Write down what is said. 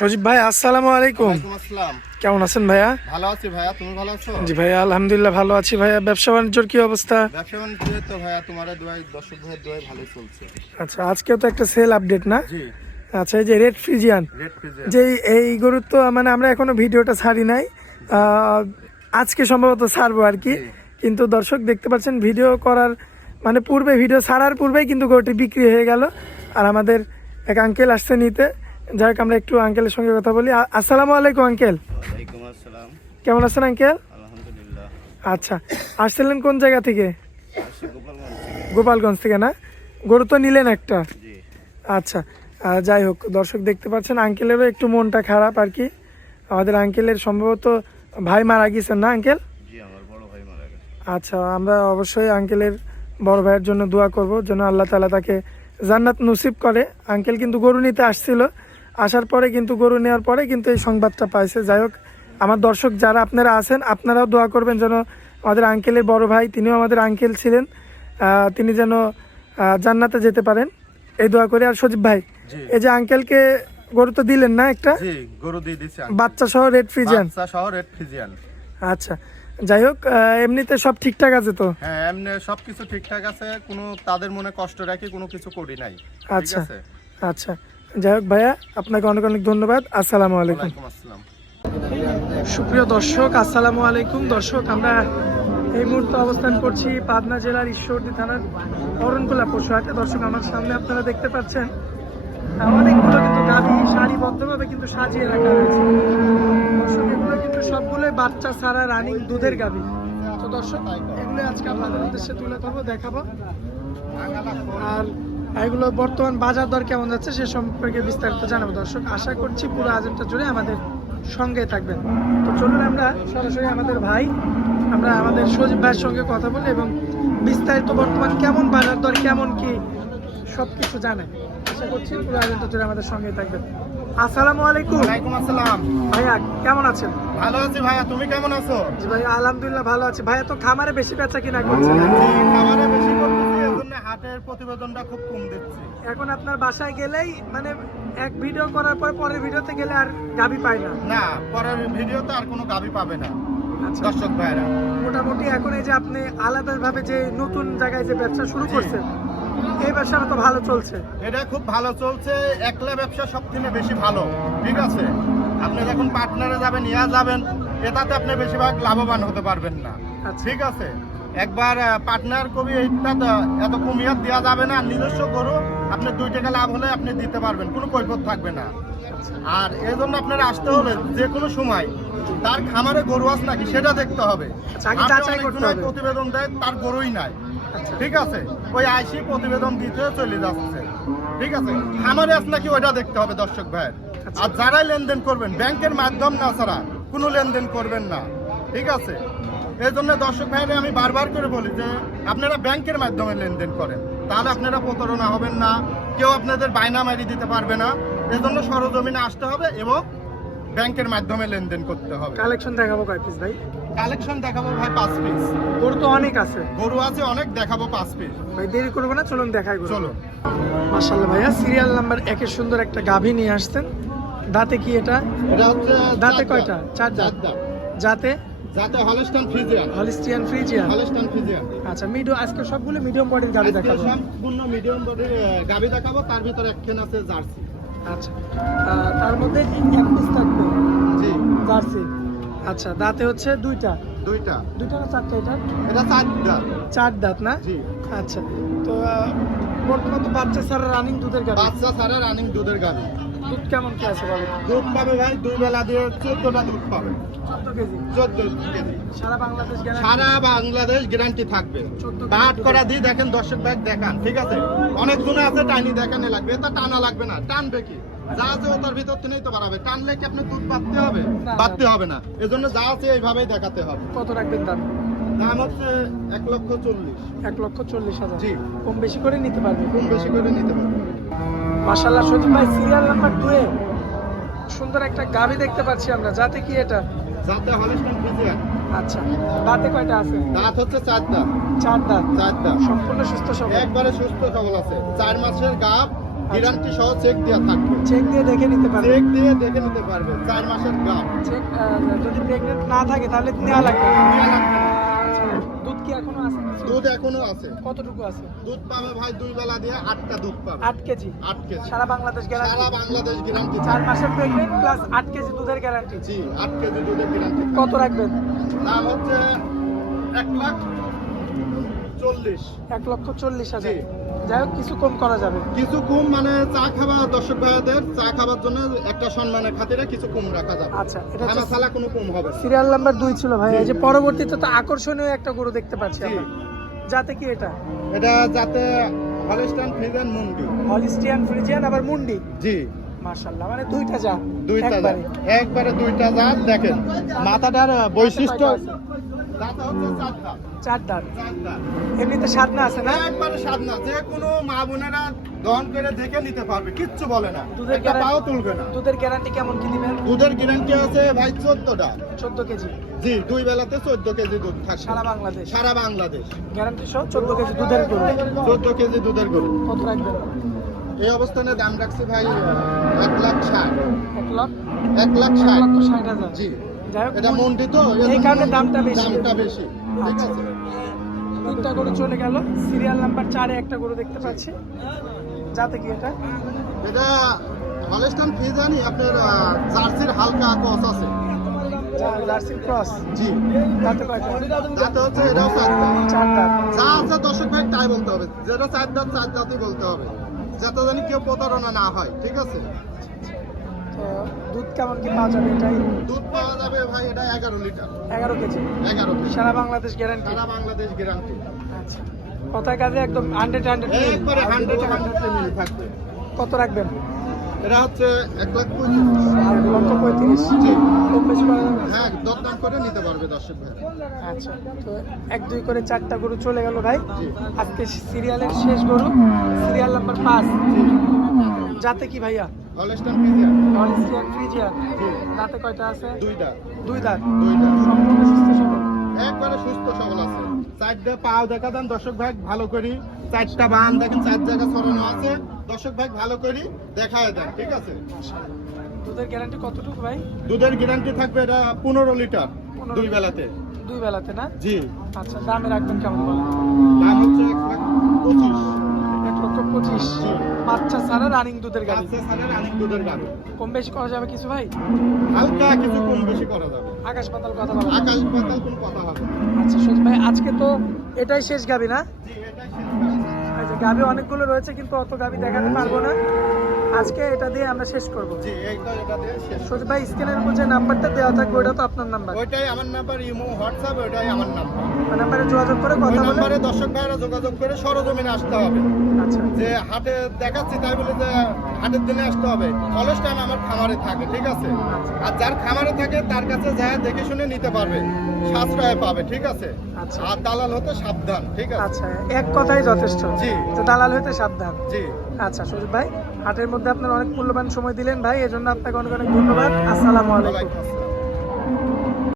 সজীব ভাই, আসসালামু আলাইকুম। ওয়ালাইকুম আসসালাম। কেমন আছেন ভাইয়া? ভালো আছি ভাইয়া, তুমি ভালো আছো? জি ভাইয়া, আলহামদুলিল্লাহ ভালো আছি ভাইয়া। ব্যবসা বাণিজ্যর কি অবস্থা? ব্যবসা বাণিজ্য তো ভাইয়া তোমার দোয়ায়, দর্শক ভাইয়ের দোয়ায় ভালোই চলছে। আচ্ছা, আজকেও তো একটা সেল আপডেট না? জি, আচ্ছা, এই যে রেড ফ্রিজিয়ান, রেড ফ্রিজে যে এই গরুর তো মানে আমরা এখনো ভিডিওটা ছাড়ি নাই, আজকে সম্ভবত ছাড়বো আর কি। কিন্তু দর্শক দেখতে পাচ্ছেন ভিডিও করার মানে পূর্বে, ভিডিও ছাড়ার পূর্বেই কিন্তু গরুটি বিক্রি হয়ে গেল। আর আমাদের এক আঙ্কেল আসছে নিতে। যাই হোক, আমরা একটু আঙ্কেলের সঙ্গে কথা বলি। আসসালামু আলাইকুম আঙ্কেল। ওয়ালাইকুম আসসালাম। কেমন আছেন আঙ্কেল? আলহামদুলিল্লাহ। আচ্ছা, আসছিলেন কোন জায়গা থেকে? আসছি গোপালগঞ্জ থেকে। গোপালগঞ্জ থেকে না? গরু তো নিলেন একটা। জি। আচ্ছা, যাই হোক, দর্শক দেখতে পাচ্ছেন আঙ্কেলেরও একটু মনটা খারাপ আর কি। আমাদের আঙ্কেলের সম্ভবত ভাই মারা গেছেন না আঙ্কেল? জি, আমার বড় ভাই মারা গেছে। আচ্ছা, আমরা অবশ্যই আঙ্কেলের বড় ভাইয়ের জন্য দোয়া করব যেন আল্লাহ তাআলা তাকে জান্নাত নসিব করে। আঙ্কেল কিন্তু গরু নিতে আসছিল, আসার পরে কিন্তু গরু নেওয়ার পরে কিন্তু এই সংবাদটা পাইছে। যাই হোক, আমার দর্শক যারা আপনারা আছেন, আপনারাও দোয়া করবেন যেন আমাদের আঙ্কেলের বড় ভাই, তিনিও আমাদের আঙ্কেল ছিলেন, তিনি যেন জান্নাতে যেতে পারেন, এই দোয়া করে। আর সজীব ভাই, এই যে আঙ্কেলকে গরু তো দিলেন না একটা? জি, গরু দিয়ে দিছি। বাচ্চা সহ রেড ফ্রিজিয়ান। বাচ্চা সহ রেড ফ্রিজিয়ান। আচ্ছা, যাই হোক, এমনিতে সব ঠিকঠাক আছে তো? হ্যাঁ, এমনি সবকিছু ঠিকঠাক আছে, কোনো তাদের মনে কষ্ট রাখি কোনো কিছু করি নাই। ঠিক আচ্ছা আছে? আচ্ছা, যাই হোক ভাইয়া, আপনাকে অনেক অনেক ধন্যবাদ। আসসালামু আলাইকুম। ওয়ালাইকুম আসসালাম। সুপ্রিয় দর্শক, আসসালামু আলাইকুম। দর্শক, আমরা এই মুহূর্তে অবস্থান করছি পাবনা জেলার ঈশ্বরদী থানার অরণকুলা পশু হাটে। দর্শক, আমার সামনে আপনারা দেখতে পাচ্ছেন অনেকগুলো কিন্তু গাভী সারিবদ্ধভাবে কিন্তু সাজিয়ে রাখা হয়েছে। দর্শক, এগুলো কিন্তু সবগুলোই বাচ্চা ছাড়া রানিং দুধের গাভী। তো দর্শক, এগুলো আজকে আপনাদের উদ্দেশ্যে তুলে ধরবো, দেখাবো। আর এগুলো বর্তমান বাজার দর কেমন যাচ্ছে সে সম্পর্কে বিস্তারিত জানাবো। দর্শক, আশা করছি পুরো আয়োজনটা জুড়ে আমাদের সঙ্গে থাকবেন। তো চলুন আমরা সরাসরি আমাদের সজীব ভাইয়ের সঙ্গে কথা বলি এবং বিস্তারিত বর্তমান কেমন বাজার দর, কেমন কি সবকিছু জানাই। আশা করছি পুরো আয়োজনটা জুড়ে আমাদের সঙ্গে থাকবেন। আসসালামু আলাইকুম। ওয়ালাইকুম আসসালাম। ভাইয়া, কেমন আছেন? ভালো আছি ভাইয়া, তুমি কেমন আছো? জি ভাইয়া, আলহামদুলিল্লাহ ভালো আছি। ভাইয়া তো খামারে বেশি বেচা কিনা করছেন? খাবারে বেশি করতেছি, এজন্য হাটের প্রতিবেদনটা খুব কম দিচ্ছি। এখন আপনার বাসায় গেলেই মানে এক ভিডিও করার পর পরের ভিডিওতে গেলে আর গাভী পাই না। না, পরের ভিডিওতে আর কোনো গাভী পাবে না আচ্ছা, দর্শক ভাইরা। মোটামুটি এখন এই যে আপনি আলাদাভাবে যে নতুন জায়গায় যে ব্যবসা শুরু করছেন, এই ব্যবসাটা তো ভালো চলছে। এটা খুব ভালো চলছে, একলা ব্যবসা সব থেকে বেশি ভালো। ঠিক আছে, আপনি যখন পার্টনারে যাবেন, যাবেন, এটাতে আপনি বেশিরভাগ লাভবান হতে পারবেন না। আচ্ছা। ঠিক আছে, একবার পার্টনার কবি এইটা তো এত কমিয়ে দেওয়া যাবে না। নিজস্ব গরু আপনি 2 টাকা লাভ হলে আপনি দিতে পারবেন, কোনো কৈফিয়ত থাকবে না। আর এই জন্য আপনারা আসতে হলে যে কোনো সময় তার খামারে গরু আছে নাকি সেটা দেখতে হবে। আগে যাচাই করতে হবে। প্রতিবেদন দেয় তার গরুই নাই। আচ্ছা। ঠিক আছে, ওই আইসি প্রতিবেদন দিতে চলে যাচ্ছে। ঠিক আছে, খামারে আছে নাকি ওইটা দেখতে হবে দর্শক ভাই। আচ্ছা। আর যারাই লেনদেন করবেন ব্যাংকের মাধ্যম না ছাড়া কোনো লেনদেন করবেন না। ঠিক আছে, এই জন্য দর্শক ভাইরে আমি বারবার করে বলি যে আপনারা ব্যাংকের মাধ্যমে লেনদেন করেন, তাহলে আপনারা প্রতারণা হবেন না, কেউ আপনাদের বায়না মারি দিতে পারবে না। এই জন্য সরজমিনে আসতে হবে এবং ব্যাংকের মাধ্যমে লেনদেন করতে হবে। কালেকশন দেখাবো কয় পিস ভাই? কালেকশন দেখাবো ভাই 5 পিস। গরু তো অনেক আছে। গরু আছে অনেক, দেখাবো 5 পিস। ভাই দেরি করবো না, চলুন দেখাই গরু। চলো। মাশাআল্লাহ ভাইয়া, সিরিয়াল নাম্বার 1 এর সুন্দর একটা গাভী নিয়ে আসতেন। দাঁতে কি এটা? এটা হচ্ছে দাঁতে কয়টা? 4 দাঁত। যাতে যাতে Holstein Friesian. Holstein Friesian. Holstein Friesian. আচ্ছা, আজকে সবগুলো মিডিয়াম বডির গাভী আজকে দেখাবো। সম্পূর্ণ মিডিয়াম বডির গাবি দেখাবো, তার ভিতরে একখান আছে জার্সি। আচ্ছা, তার মধ্যে এক পিস থাকবে জি, জার্সি। আচ্ছা, দাঁতে হচ্ছে দুইটা দুইটা। না চারটা? এটা 4 দাঁত। 4 দাঁত না? জি। আচ্ছা, তো বর্তমান তো বাচ্চা ছাড়া রানিং দুধের গাভী। বাচ্চা ছাড়া রানিং দুধের গাবি। দুধ কেমন কি আছে বলেন? দুধ পাবে ভাই 2 বেলা দিয়ে 14টা দুধ পাবে। 14 কেজি। 14 কেজি। সারা বাংলাদেশ গ্যারান্টি? সারা বাংলাদেশ গ্যারান্টি থাকবে। 14 বাট করা দিয়ে দেখেন দর্শক ভাই, দেখান। ঠিক আছে, অনেক জনে আছে টাইনি দেখানে লাগবে, এটা টানা লাগবে না। টানবে কি, যা আছে ওটার ভিতর থেকেই তো বাড়াবে। টানলে কি আপনি দুধ বাড়তে হবে? বাড়তে হবে না। এজন্য যা আছে এইভাবেই দেখাতে হবে। কত রাখবেন দাম? দাম হচ্ছে 1,40,000। 1,40,000। জি। কম বেশি করে নিতে পারবে? কম বেশি করে নিতে পারবে। মাশাআল্লাহ সজীব ভাই, সিরিয়াল নাম্বার 2 এ সুন্দর একটা গাভী দেখতে পাচ্ছি আমরা। যাতে কি এটা? যাতে হলস্টাইন ফ্রিজিয়ান। আচ্ছা, দাঁতে কয়টা আছে? দাঁত হচ্ছে 4 দাঁত। 4 দাঁত। 4 দাঁত। সম্পূর্ণ সুস্থ সবল? একবারে সুস্থ সবল আছে। 4 মাসের গাব, গ্যারান্টি সহ চেক দেওয়া থাকবে। চেক দিয়ে দেখে নিতে পারবে। চেক দিয়ে দেখে নিতে পারবে। 4 মাসের গাব। চেক যদি প্রেগনেন্ট না থাকে তাহলে নেওয়া লাগবে। নেওয়া লাগবে না। দুধ কি এখনো আছে? দুধ এখনো আছে। কতটুকু আছে? দুধ পাবে ভাই 2 বেলা দিয়ে 8টা দুধ পাবে। 8 কেজি। 8 কেজি। সারা বাংলাদেশ গ্যারান্টি। সারা বাংলাদেশ গ্যারান্টি। 4 মাসের প্রেগনেন্ট প্লাস 8 কেজি দুধের গ্যারান্টি। জি, 8 কেজি দুধের গ্যারান্টি। কত রাখবেন? দাম হচ্ছে 1,40,000। 1,40,000। জি। যাই হোক কিছু কম করা যাবে। কিছু কম মানে চা খাওয়া দর্শক ভাইদের চা খাবার জন্য একটা সম্মানের খাতিরে কিছু কম রাখা যাবে। আচ্ছা, এটা খানা সালা কোনো কম হবে না। সিরিয়াল নাম্বার 2 ছিল ভাই। জি। এই যে পরবর্তীতে তো আকর্ষণীয় একটা গরু দেখতে পাচ্ছি জি। আমরা। যাতে কি এটা? এটা যাতে হলস্টাইন ফ্রিজিয়ান মুন্ডি। হলিস্টিয়ান ফ্রিজিয়ান আবার মুন্ডি। জি, মাশাআল্লাহ, মানে দুইটা যা। দুইটা জাত। একবারে। একবারে দুইটা জাত দেখেন। মাথাটার বৈশিষ্ট্য কয়টা আছে? দাঁত হচ্ছে 4 দাঁত। 4 দাঁত। 4 দাঁত। এমনিতে সাদনা আছে না? একবারে সাদনা, যে কোনো মা বোনেরা দহন করে দেখে নিতে পারবে, কিচ্ছু বলে না, দুধের একটা পাও গ্যারান্টি তুলবে না। দুধের গ্যারান্টি কেমন কি দিবেন? দুধের গ্যারান্টি আছে ভাই 14টা। 14 কেজি জি, 2 বেলাতে 14 কেজি দুধ থাকে সারা বাংলাদেশ। সারা বাংলাদেশ। গ্যারান্টি সহ 14 কেজি দুধের গরু। 14 কেজি দুধের গরু। কত রাখবেন? এই অবস্থানে দাম রাখছি ভাই 1,60,000। 1,60,000। 1,60,000। 1,60,000। জি, যাই হোক এটা মন্ডি তো এই কারণে দামটা বেশি। দামটা বেশি। ঠিক আচ্ছা। আছে। 3টা গরু চলে গেল। সিরিয়াল নাম্বার 4 এ একটা গরু দেখতে পাচ্ছি। যাতে কি এটা? এটা হলস্টাইন ফ্রিজিয়ানি আপনার জার্সির হালকা কস আছে। Jersey cross. জি, যাতে কয়টা? যাতে হচ্ছে এটাও 4 দাঁত। 4 দাঁত। যা আছে দর্শক ভাই তাই বলতে হবে, যেটা 4 দাঁত 4 দাঁতই বলতে হবে, যাতে জানি কেউ প্রতারণা না হয়। ঠিক আছে। তো দুধ কেমন কি পাওয়া যাবে এটাই? দুধ পাওয়া যাবে ভাই এটা 11 লিটার। 11 কেজি। 11 কেজি। সারা বাংলাদেশ গ্যারান্টি। সারা বাংলাদেশ গ্যারান্টি। আচ্ছা, কথায় কাজে একদম 100 একবারে 100 মিল থাকবে। কত রাখবেন? এটা হচ্ছে 1,35,000। 1,35,000। জি। খুব বেশি করা যাবে না? হ্যাঁ, দরদাম করে নিতে পারবে দর্শক ভাই। আচ্ছা, তো 1-2 করে 4টা গরু চলে গেল ভাই। জি। আজকে সিরিয়ালের শেষ গরু, সিরিয়াল নাম্বার 5। যাতে কি ভাইয়া? Holstein Friesian. Holstein Friesian. জি। দাঁতে কয়টা আছে? 2 দাঁত। 2 দাঁত। 2 দাঁত। সম্পূর্ণ সুস্থ সবল। একবারে সুস্থ সবল আছে। 4টা পাও দেখা দেন দর্শক ভাই ভালো করি। 4টা বান দেখেন 4 জায়গা ছড়ানো আছে। দর্শক ভাই ভালো করি দেখায় দেন। ঠিক আছে। দুধের গ্যারান্টি কতটুকু ভাই? দুধের গ্যারান্টি থাকবে এটা 15 লিটার 15 2 বেলাতে। 2 বেলাতে না? জি, আচ্ছা, দামে রাখবেন কেমন? দাম হচ্ছে 1,25,000। 1,25,000। জি। বাচ্চা ছাড়া রানিং দুধের গাড়ি। আজকে সালের অনেক দুধের গাড়ি। কম বেশি করা যাবে কিছু ভাই? হালকা কিছু কম বেশি করা যাবে। আকাশ পাতাল কথা বলা। আকাশ পাতাল কোন কথা হবে। আচ্ছা সত্যি ভাই, আজকে তো এটাই শেষ গাবি না? জি, এটাই শেষ। এই যে গাবি অনেকগুলো রয়েছে কিন্তু অত গাবি দেখাতে পারবো না। আজকে এটা দিয়ে আমরা শেষ করব। জি, এইটা এটা দিয়ে শেষ। সত্যি ভাই, স্ক্রিনের উপর যে নাম্বারটা দেওয়া থাকবে ওটা তো আপনার নাম্বার। ওইটাই আমার নাম্বার, ইমো হোয়াটসঅ্যাপ ওইটাই আমার নাম্বার। ওই নাম্বারে যোগাযোগ করে ওই কথা বলে। নাম্বারে দর্শক ভাইরা যোগাযোগ করে সরজমিনে আসতে হবে। আচ্ছা যে হাটে দেখাচ্ছি তাই বলে যে হাটের দিনে আসতে হবে। অলস টাইম আমার খামারে থাকে। ঠিক আছে। আর যার খামারে থাকে তার কাছে যায় দেখে শুনে নিতে পারবে, সাশ্রয় পাবে। ঠিক আছে। আচ্ছা। আর দালাল হতে সাবধান। ঠিক আছে। আচ্ছা, এক কথাই যথেষ্ট। জি। তো দালাল হইতে সাবধান। জি। আচ্ছা সুজিত ভাই, হাটের মধ্যে আপনার অনেক মূল্যবান সময় দিলেন ভাই, এজন্য আপনাকে অনেক অনেক ধন্যবাদ। আসসালামু আলাইকুম। ওয়ালাইকুম আসসালাম।